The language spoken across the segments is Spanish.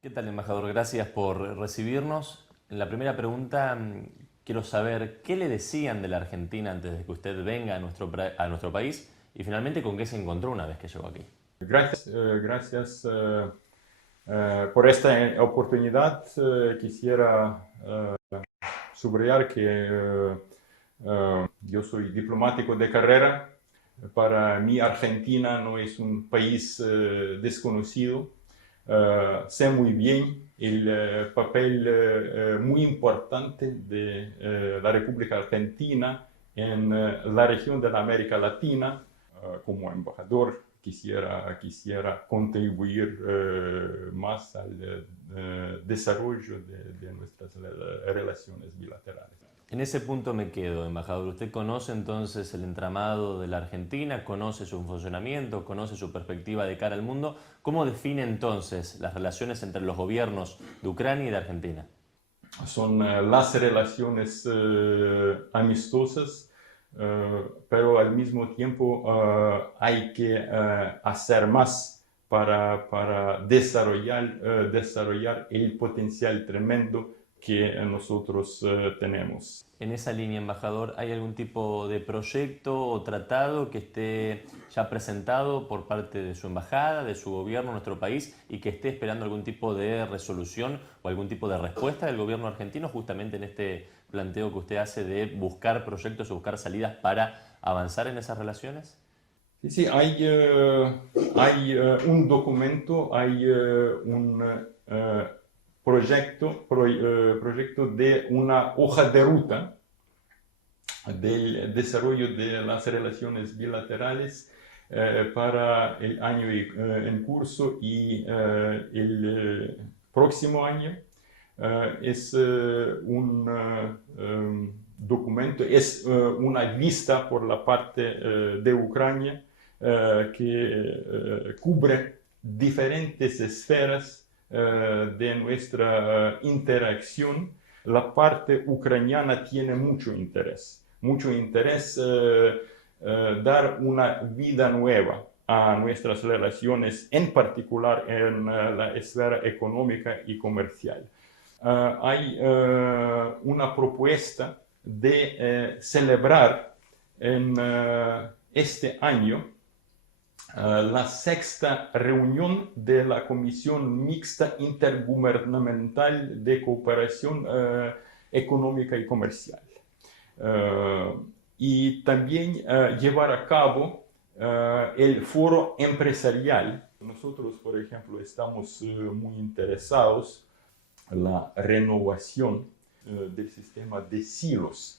¿Qué tal, embajador? Gracias por recibirnos. En la primera pregunta, quiero saber qué le decían de la Argentina antes de que usted venga a nuestro país y finalmente con qué se encontró una vez que llegó aquí. Gracias por esta oportunidad. Quisiera subrayar que yo soy diplomático de carrera. Para mí Argentina no es un país desconocido. Sé muy bien el papel muy importante de la República Argentina en la región de la América Latina. Como embajador quisiera contribuir más al desarrollo de nuestras relaciones bilaterales. En ese punto me quedo, embajador. ¿Usted conoce entonces el entramado de la Argentina? ¿Conoce su funcionamiento? ¿Conoce su perspectiva de cara al mundo? ¿Cómo define entonces las relaciones entre los gobiernos de Ucrania y de Argentina? Son las relaciones amistosas, pero al mismo tiempo hay que hacer más para desarrollar el potencial tremendo que nosotros tenemos. En esa línea, embajador, ¿hay algún tipo de proyecto o tratado que esté ya presentado por parte de su embajada, de su gobierno, nuestro país, y que esté esperando algún tipo de resolución o algún tipo de respuesta del gobierno argentino justamente en este planteo que usted hace de buscar proyectos o buscar salidas para avanzar en esas relaciones? Sí, sí, hay un documento, hay un proyecto de una hoja de ruta del desarrollo de las relaciones bilaterales para el año en curso y el próximo año. Es un documento, es una vista por la parte de Ucrania que cubre diferentes esferas de nuestra interacción. La parte ucraniana tiene mucho interés dar una vida nueva a nuestras relaciones, en particular en la esfera económica y comercial. Hay una propuesta de celebrar en este año la sexta reunión de la Comisión Mixta Intergubernamental de Cooperación Económica y Comercial. Y también llevar a cabo el foro empresarial. Nosotros, por ejemplo, estamos muy interesados en la renovación del sistema de silos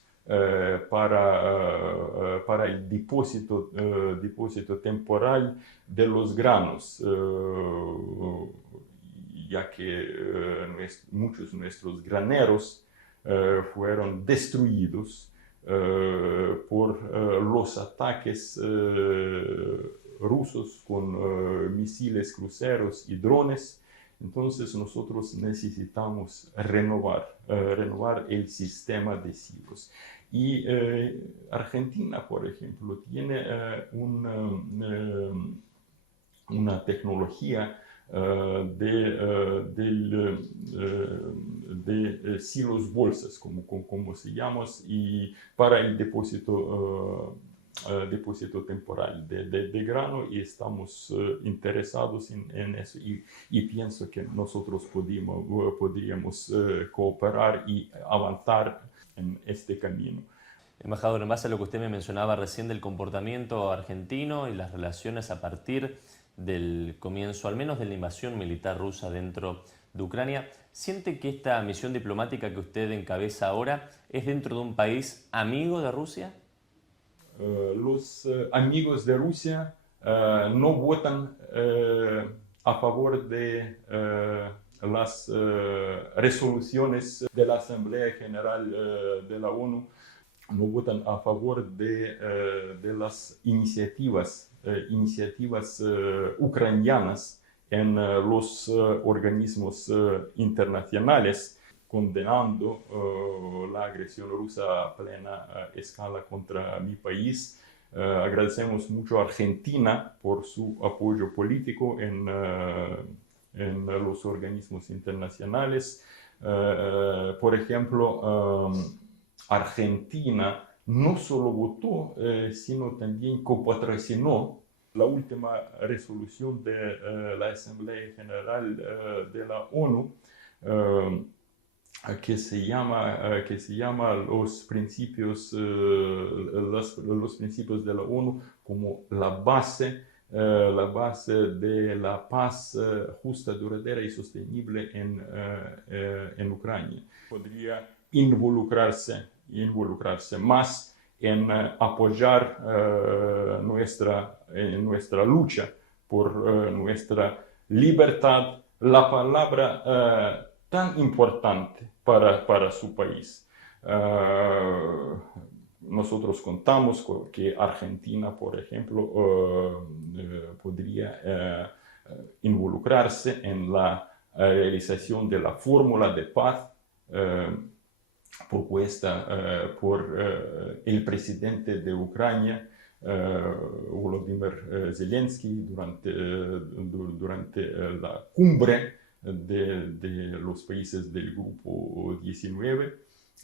para el depósito temporal de los granos, ya que muchos de nuestros graneros fueron destruidos por los ataques rusos con misiles cruceros y drones. Entonces nosotros necesitamos renovar el sistema de silos. Y Argentina, por ejemplo, tiene una tecnología de silos bolsas, como se llama, y para el depósito temporal de grano, y estamos interesados en eso, y pienso que nosotros podríamos cooperar y avanzar en este camino. Embajador, en base a lo que usted me mencionaba recién del comportamiento argentino y las relaciones a partir del comienzo, al menos de la invasión militar rusa dentro de Ucrania, ¿siente que esta misión diplomática que usted encabeza ahora es dentro de un país amigo de Rusia? Los amigos de Rusia no votan a favor de las resoluciones de la Asamblea General de la ONU, no votan a favor de las iniciativas ucranianas en los organismos internacionales, condenando la agresión rusa a plena escala contra mi país. Agradecemos mucho a Argentina por su apoyo político en en los organismos internacionales. Por ejemplo, Argentina no solo votó, sino también copatrocinó la última resolución de la Asamblea General de la ONU, que se llama los principios de la ONU como la base de la paz justa, duradera y sostenible en Ucrania. Podría involucrarse más en apoyar nuestra lucha por nuestra libertad, la palabra tan importante para su país. Nosotros contamos que Argentina, por ejemplo, podría involucrarse en la realización de la fórmula de paz propuesta por el presidente de Ucrania, Volodymyr Zelensky, durante la cumbre de los países del Grupo 19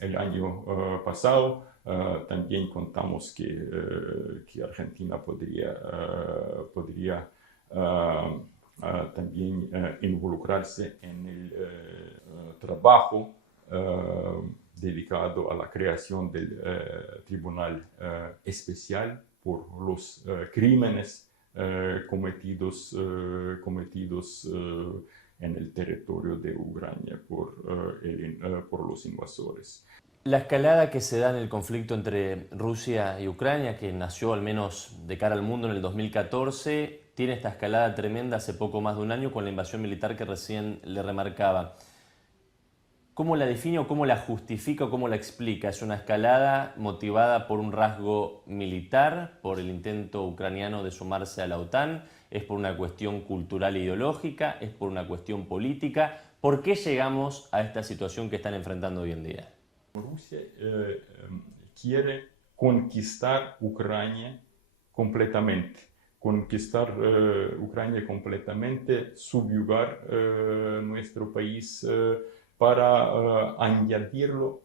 el año pasado. También contamos que Argentina podría también involucrarse en el trabajo dedicado a la creación del Tribunal Especial por los crímenes cometidos en el territorio de Ucrania por los invasores. La escalada que se da en el conflicto entre Rusia y Ucrania, que nació al menos de cara al mundo en el 2014, tiene esta escalada tremenda hace poco más de un año con la invasión militar que recién le remarcaba. ¿Cómo la define o cómo la justifica o cómo la explica? ¿Es una escalada motivada por un rasgo militar, por el intento ucraniano de sumarse a la OTAN? ¿Es por una cuestión cultural e ideológica? ¿Es por una cuestión política? ¿Por qué llegamos a esta situación que están enfrentando hoy en día? Rusia quiere conquistar Ucrania completamente. Subyugar nuestro país para añadirlo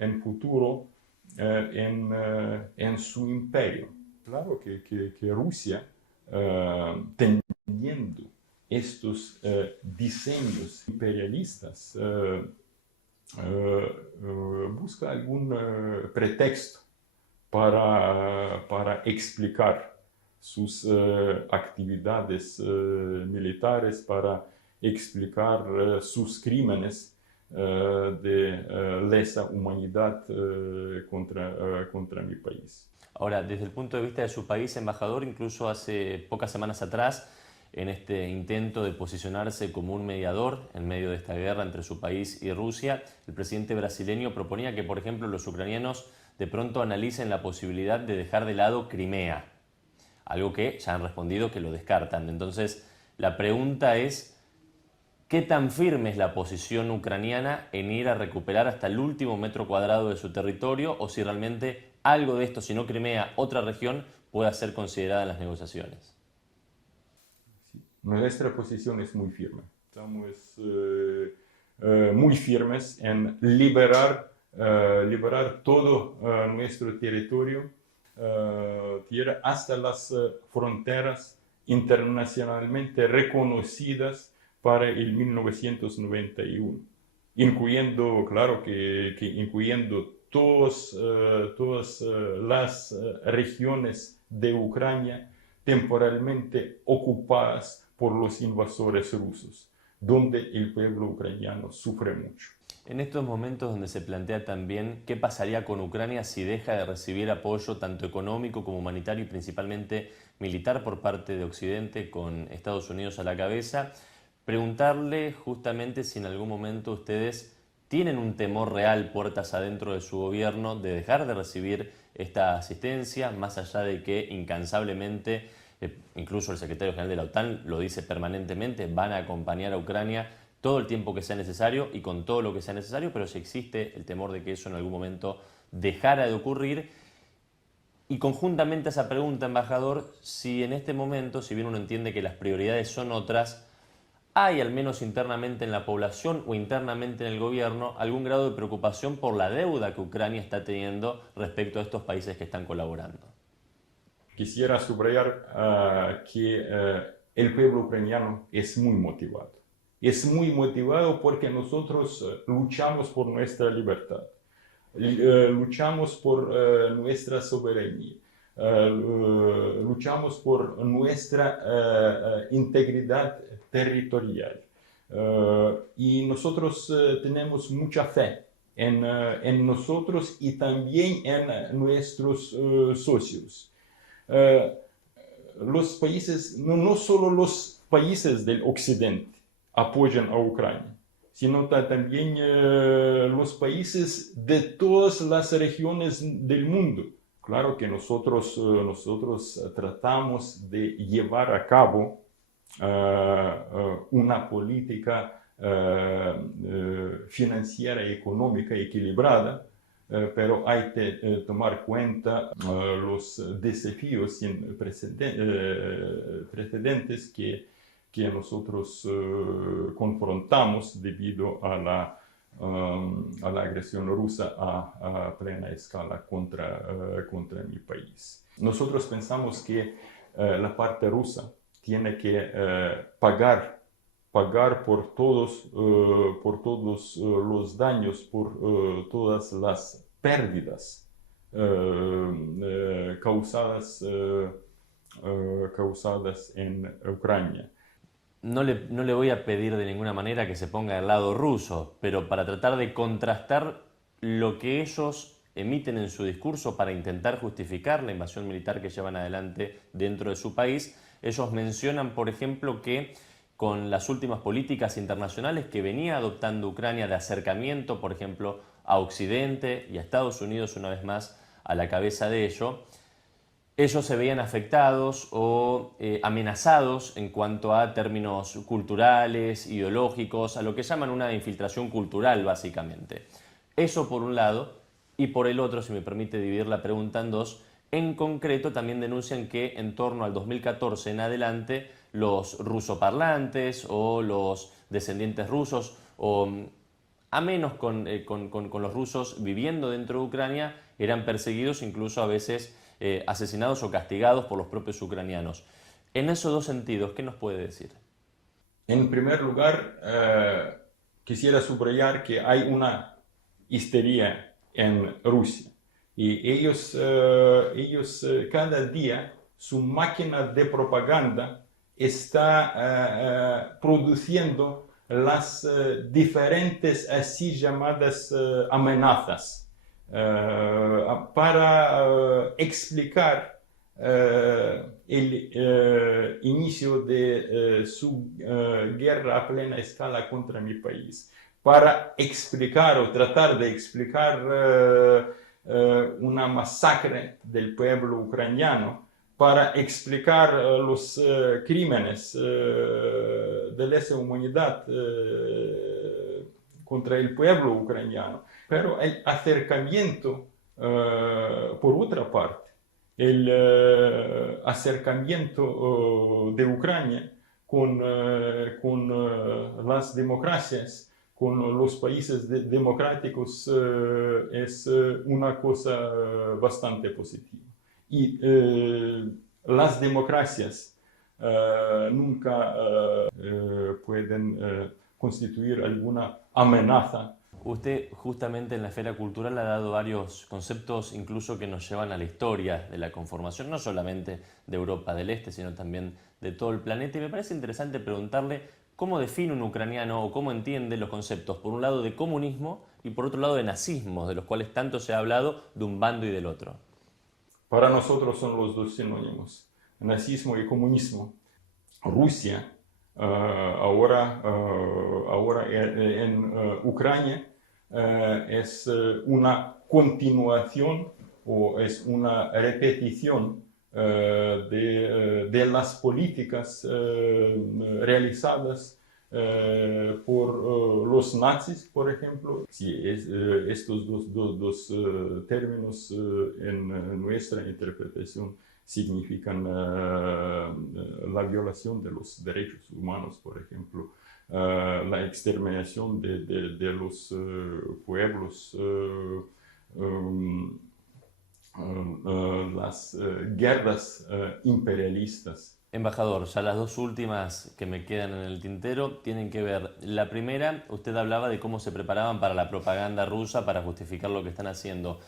en futuro en su imperio. Claro que Rusia, teniendo estos diseños imperialistas, busca algún pretexto para explicar sus actividades militares, para explicar sus crímenes de lesa humanidad contra mi país. Ahora, desde el punto de vista de su país, embajador, incluso hace pocas semanas atrás, en este intento de posicionarse como un mediador en medio de esta guerra entre su país y Rusia, el presidente brasileño proponía que, por ejemplo, los ucranianos de pronto analicen la posibilidad de dejar de lado Crimea, algo que ya han respondido que lo descartan. Entonces, la pregunta es, ¿qué tan firme es la posición ucraniana en ir a recuperar hasta el último metro cuadrado de su territorio, o si realmente algo de esto, si no Crimea, otra región, pueda ser considerada en las negociaciones? Nuestra posición es muy firme. Estamos muy firmes en liberar todo nuestro territorio, tierra, hasta las fronteras internacionalmente reconocidas para el 1991, incluyendo, claro que incluyendo todas las regiones de Ucrania temporalmente ocupadas por los invasores rusos, donde el pueblo ucraniano sufre mucho. En estos momentos donde se plantea también qué pasaría con Ucrania si deja de recibir apoyo tanto económico como humanitario y principalmente militar por parte de Occidente, con Estados Unidos a la cabeza, preguntarle justamente si en algún momento ustedes tienen un temor real puertas adentro de su gobierno de dejar de recibir esta asistencia, más allá de que incansablemente, incluso el secretario general de la OTAN lo dice permanentemente, van a acompañar a Ucrania todo el tiempo que sea necesario y con todo lo que sea necesario, pero si existe el temor de que eso en algún momento dejara de ocurrir. Y conjuntamente a esa pregunta, embajador, si en este momento, si bien uno entiende que las prioridades son otras, ¿Hay, al menos internamente en la población o internamente en el gobierno, algún grado de preocupación por la deuda que Ucrania está teniendo respecto a estos países que están colaborando? Quisiera subrayar que el pueblo ucraniano es muy motivado. Es muy motivado porque nosotros luchamos por nuestra libertad, luchamos por nuestra soberanía, luchamos por nuestra integridad territorial. Y nosotros tenemos mucha fe en nosotros y también en nuestros socios. Los países, no solo los países del occidente apoyan a Ucrania, sino también los países de todas las regiones del mundo. Claro que nosotros tratamos de llevar a cabo una política financiera y económica equilibrada, pero hay que tomar cuenta los desafíos sin precedentes que nosotros confrontamos debido a la agresión rusa a plena escala contra mi país. Nosotros pensamos que la parte rusa tiene que pagar por todos los daños, por todas las pérdidas causadas en Ucrania. No le voy a pedir de ninguna manera que se ponga del lado ruso, pero para tratar de contrastar lo que ellos emiten en su discurso para intentar justificar la invasión militar que llevan adelante dentro de su país, ellos mencionan, por ejemplo, que con las últimas políticas internacionales que venía adoptando Ucrania de acercamiento, por ejemplo, a Occidente y a Estados Unidos, una vez más a la cabeza de ello, ellos se veían afectados o amenazados en cuanto a términos culturales, ideológicos, a lo que llaman una infiltración cultural, básicamente. Eso por un lado, y por el otro, si me permite dividir la pregunta en dos, en concreto también denuncian que en torno al 2014 en adelante los rusoparlantes o los descendientes rusos o a menos con los rusos viviendo dentro de Ucrania eran perseguidos, incluso a veces asesinados o castigados por los propios ucranianos. En esos dos sentidos, ¿qué nos puede decir? En primer lugar, quisiera subrayar que hay una histeria en Rusia y ellos cada día su máquina de propaganda está produciendo las diferentes así llamadas amenazas para explicar el inicio de su guerra a plena escala contra mi país, para explicar o tratar de explicar una masacre del pueblo ucraniano, para explicar los crímenes de lesa humanidad contra el pueblo ucraniano. Pero el acercamiento, por otra parte, el acercamiento de Ucrania con las democracias, con los países democráticos, es una cosa bastante positiva. Y las democracias nunca pueden constituir alguna amenaza. Usted justamente en la esfera cultural ha dado varios conceptos incluso que nos llevan a la historia de la conformación, no solamente de Europa del Este, sino también de todo el planeta. Y me parece interesante preguntarle cómo define un ucraniano o cómo entiende los conceptos, por un lado de comunismo y por otro lado de nazismo, de los cuales tanto se ha hablado de un bando y del otro. Para nosotros son los dos sinónimos, nazismo y comunismo. Rusia, ahora en Ucrania, es una continuación o es una repetición de las políticas realizadas por los nazis, por ejemplo. Sí, estos dos términos en nuestra interpretación significan la violación de los derechos humanos, por ejemplo, la exterminación de los pueblos, las guerras imperialistas. Embajador, ya las dos últimas que me quedan en el tintero tienen que ver. La primera, usted hablaba de cómo se preparaban para la propaganda rusa para justificar lo que están haciendo.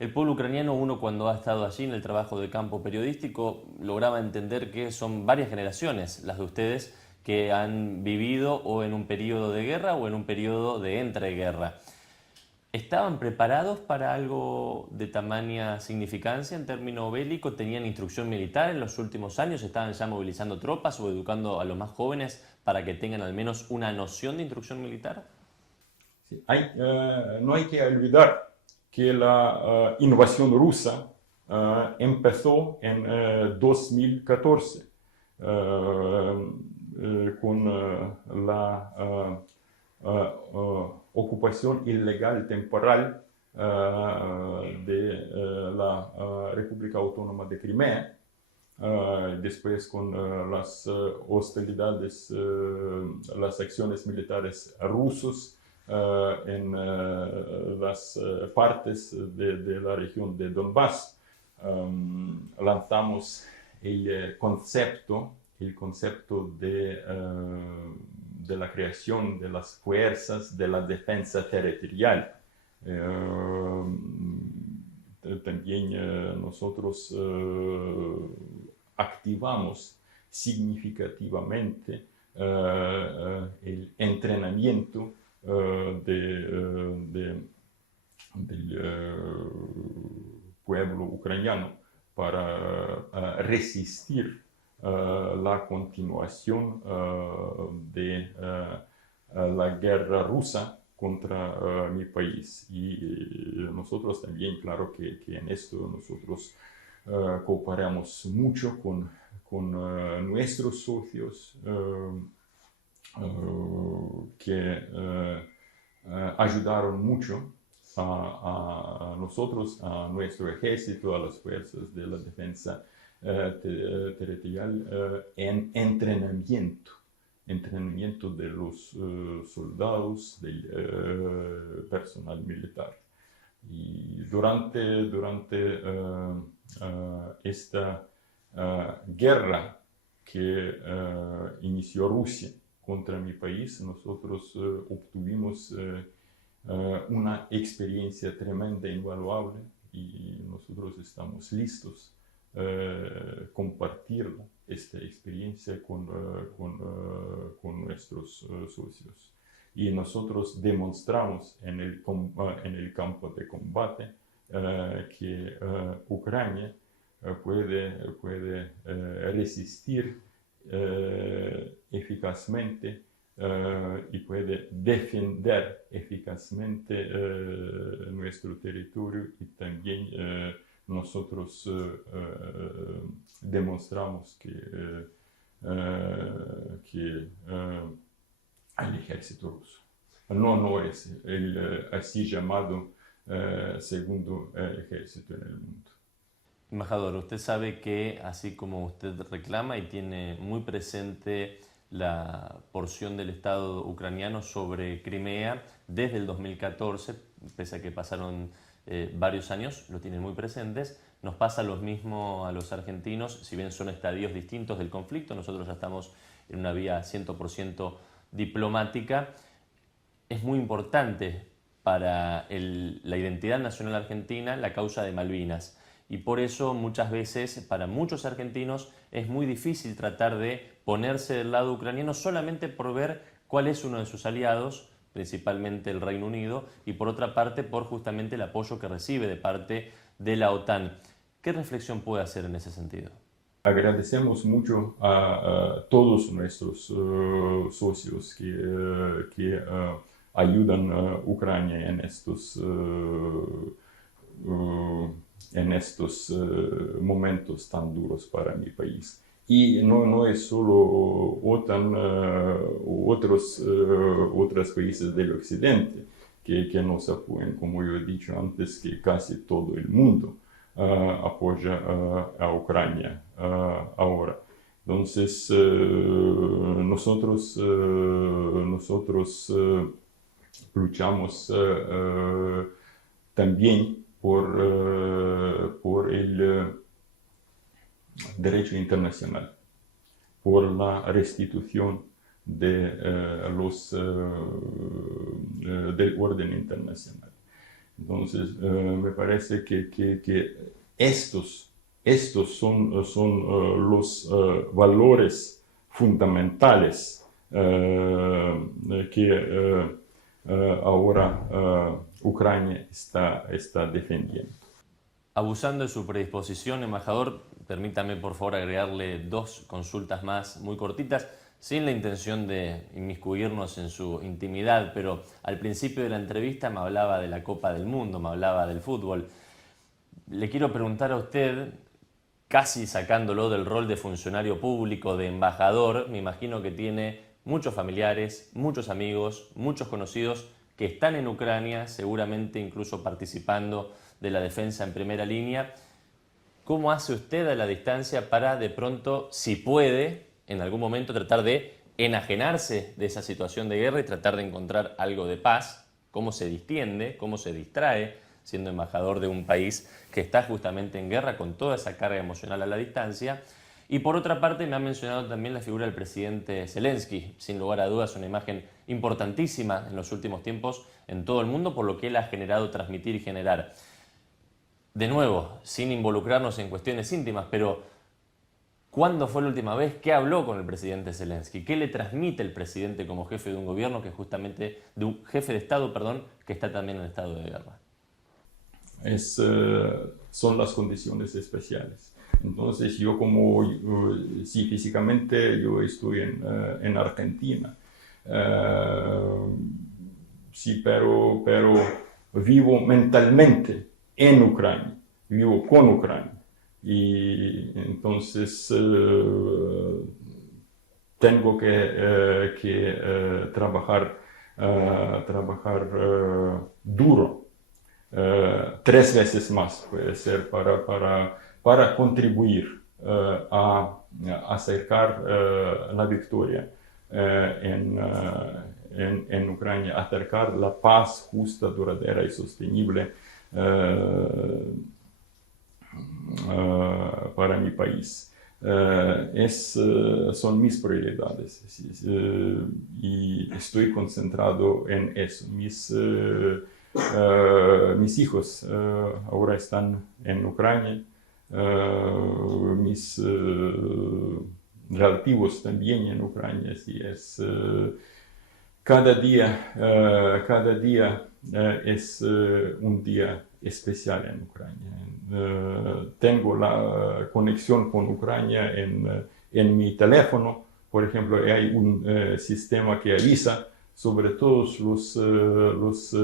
El pueblo ucraniano, uno cuando ha estado allí en el trabajo de campo periodístico, lograba entender que son varias generaciones las de ustedes que han vivido o en un periodo de guerra o en un periodo de entreguerra. ¿Estaban preparados para algo de tamaña significancia en términos bélicos? ¿Tenían instrucción militar en los últimos años? ¿Estaban ya movilizando tropas o educando a los más jóvenes para que tengan al menos una noción de instrucción militar? Sí, no hay que olvidar que la invasión rusa empezó en 2014 con la ocupación ilegal temporal de la República Autónoma de Crimea, después con las hostilidades, las acciones militares rusas en las partes de la región de Donbass. Lanzamos el concepto de la creación de las fuerzas de la defensa territorial. También nosotros activamos significativamente el entrenamiento del pueblo ucraniano para resistir la continuación de la guerra rusa contra mi país. Y nosotros también, claro que en esto nosotros cooperamos mucho con nuestros socios que ayudaron mucho a nosotros, a nuestro ejército, a las fuerzas de la defensa territorial en entrenamiento de los soldados, del personal militar. Y durante esta guerra que inició Rusia contra mi país, nosotros obtuvimos una experiencia tremenda, invaluable, y nosotros estamos listos compartir esta experiencia con nuestros socios. Y nosotros demostramos en el campo de combate que Ucrania puede resistir eficazmente y puede defender eficazmente nuestro territorio, y también nosotros demostramos que el ejército ruso no es el así llamado segundo ejército en el mundo. Embajador, usted sabe que así como usted reclama y tiene muy presente la porción del Estado ucraniano sobre Crimea desde el 2014, pese a que pasaron varios años, lo tienen muy presentes. Nos pasa lo mismo a los argentinos, si bien son estadios distintos del conflicto, nosotros ya estamos en una vía 100% diplomática. Es muy importante para la identidad nacional argentina la causa de Malvinas. Y por eso muchas veces para muchos argentinos es muy difícil tratar de ponerse del lado ucraniano solamente por ver cuál es uno de sus aliados, principalmente el Reino Unido, y por otra parte por justamente el apoyo que recibe de parte de la OTAN. ¿Qué reflexión puede hacer en ese sentido? Agradecemos mucho a todos nuestros socios que ayudan a Ucrania en estos momentos tan duros para mi país. Y no es solo OTAN u otros países del occidente que nos apoyan, como yo he dicho antes, que casi todo el mundo apoya a Ucrania ahora. Entonces, nosotros luchamos también por el derecho internacional, por la restitución del orden internacional. Entonces, me parece que estos son los valores fundamentales que ahora Ucrania está defendiendo. Abusando de su predisposición, embajador, permítame por favor agregarle 2 consultas más muy cortitas, sin la intención de inmiscuirnos en su intimidad, pero al principio de la entrevista me hablaba de la Copa del Mundo, me hablaba del fútbol. Le quiero preguntar a usted, casi sacándolo del rol de funcionario público, de embajador, me imagino que tiene muchos familiares, muchos amigos, muchos conocidos que están en Ucrania, seguramente incluso participando de la defensa en primera línea. ¿Cómo hace usted a la distancia para de pronto, si puede, en algún momento tratar de enajenarse de esa situación de guerra y tratar de encontrar algo de paz? ¿Cómo se distiende? ¿Cómo se distrae siendo embajador de un país que está justamente en guerra con toda esa carga emocional a la distancia? Y por otra parte me ha mencionado también la figura del presidente Zelensky, sin lugar a dudas una imagen importantísima en los últimos tiempos en todo el mundo por lo que él ha generado, transmitir y generar. De nuevo, sin involucrarnos en cuestiones íntimas, pero ¿cuándo fue la última vez que habló con el presidente Zelensky? ¿Qué le transmite el presidente como jefe de un gobierno que justamente, de un jefe de Estado, perdón, que está también en estado de guerra? Son las condiciones especiales. Entonces yo sí, físicamente yo estoy en Argentina, sí, pero vivo mentalmente en Ucrania, vivo con Ucrania. Y entonces tengo que trabajar duro, 3 veces más puede ser para contribuir a acercar la victoria en Ucrania, acercar la paz justa, duradera y sostenible para mi país. Son mis prioridades y estoy concentrado en eso. Mis hijos ahora están en Ucrania, mis relativos también en Ucrania. Así es, cada día es un día especial en Ucrania. Tengo la conexión con Ucrania en mi teléfono. Por ejemplo, hay un sistema que avisa sobre todos los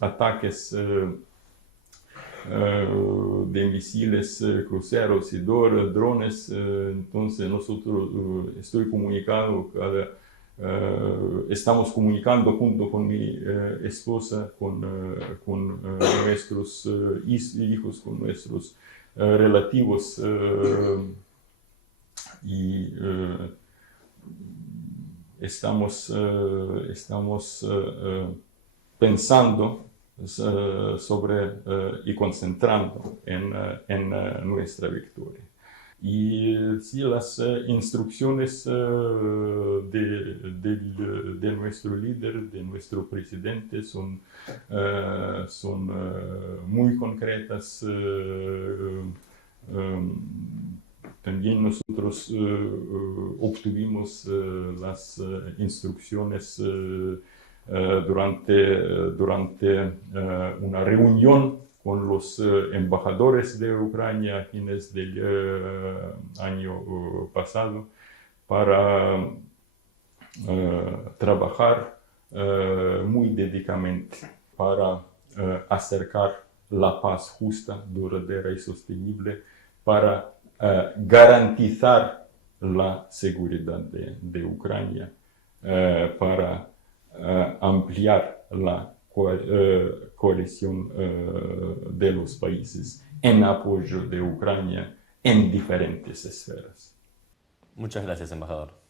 ataques de misiles, cruceros y drones. Entonces estoy comunicado estamos comunicando junto con mi esposa, con nuestros hijos, con nuestros relativos y estamos pensando sobre y concentrando en nuestra victoria. Y sí, las instrucciones de nuestro líder, de nuestro presidente, son muy concretas. También nosotros obtuvimos las instrucciones durante una reunión con los embajadores de Ucrania a fines del año pasado para trabajar muy dedicadamente para acercar la paz justa, duradera y sostenible, para garantizar la seguridad de Ucrania, para ampliar la coalición de los países en apoyo de Ucrania en diferentes esferas. Muchas gracias, embajador.